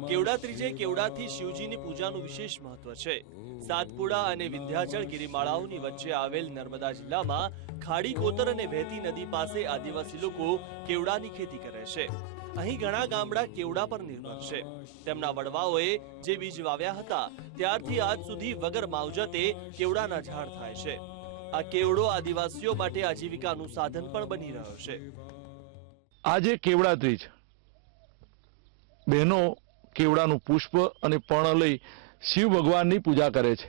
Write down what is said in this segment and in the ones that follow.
કેવડા ત્રીજે કેવડાથી શિવજીની પૂજાનું વિશેષ મહત્વ છે? સાતપુડા અને વિંધ્યાચળ ગિરિમાળાઓની વચ્ચે આવેલ નર્મદા જિલ્લામાં ખાડી કોતર અને વહેતી નદી પાસે આદિવાસી લોકો કેવડાની ખેતી કરે છે. અહીં ઘણા ગામડા કેવડા પર નિર્ભર છે. તેમના વડવાઓએ જે બીજ વાવ્યા હતા ત્યારથી આજ સુધી વગર માવજતે કેવડાના ઝાડ થાય છે. આ કેવડો આદિવાસીઓ માટે આજીવિકાનું સાધન પણ બની રહ્યો છે. આજે કેવડા ત્રીજ બહેનો કેવડાનું પુષ્પ અને પર્ણ લઈ શિવ ભગવાનની પૂજા કરે છે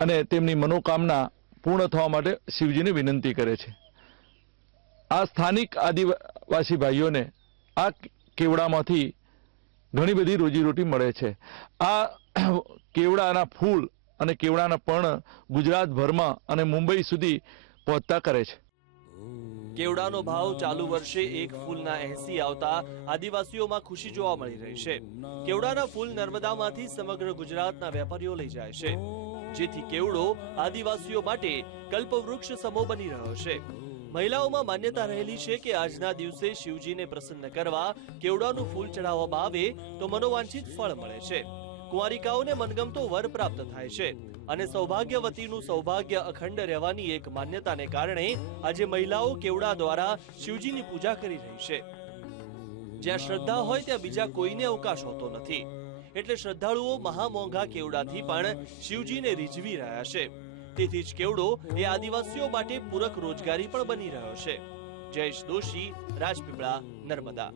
અને તેમની મનોકામના પૂર્ણ થવા માટે શિવજીને વિનંતી કરે છે. આ સ્થાનિક આદિવાસી ભાઈઓને આ કેવડામાંથી ઘણી બધી રોજીરોટી મળે છે. આ કેવડાના ફૂલ અને કેવડાના પર્ણ ગુજરાતભરમાં અને મુંબઈ સુધી પહોંચતા કરે છે. કેવડાનો ભાવ ચાલુ વર્ષે એક ફૂલના એસી આવતા આદિવાસીઓમાં ખુશી જોવા મળી રહી છે. કેવડાના ફૂલ નર્મદામાંથી સમગ્ર ગુજરાતના વેપારીઓ લઈ જાય છે. જેથી કેવડો આદિવાસીઓ માટે કલ્પવૃક્ષ સમો બની રહ્યો છે. મહિલાઓમાં માન્યતા રહેલી છે કે આજના દિવસે શિવજીને પ્રસન્ન કરવા કેવડાનું ફૂલ ચડાવવામાં આવે તો મનોવાંછિત ફળ મળે છે. કુંવારિકાઓને મનગમતો વર પ્રાપ્ત થાય છે અને સૌભાગ્યવતીનું સૌભાગ્ય અખંડ રહેવાની એક માન્યતાને કારણે આજે મહિલાઓ કેવડા દ્વારા શિવજીની પૂજા કરી રહી છે. જ્યાં શ્રદ્ધા હોય ત્યાં બીજા કોઈને અવકાશ હોતો નથી. એટલે શ્રદ્ધાળુઓ મહામોંઘા કેવડાથી પણ શિવજીને રીઝવી રહ્યા છે. તેથી જ કેવડો એ આદિવાસીઓ માટે પૂરક રોજગારી પણ બની રહ્યો છે. જયેશ દોશી, રાજપીપળા, નર્મદા.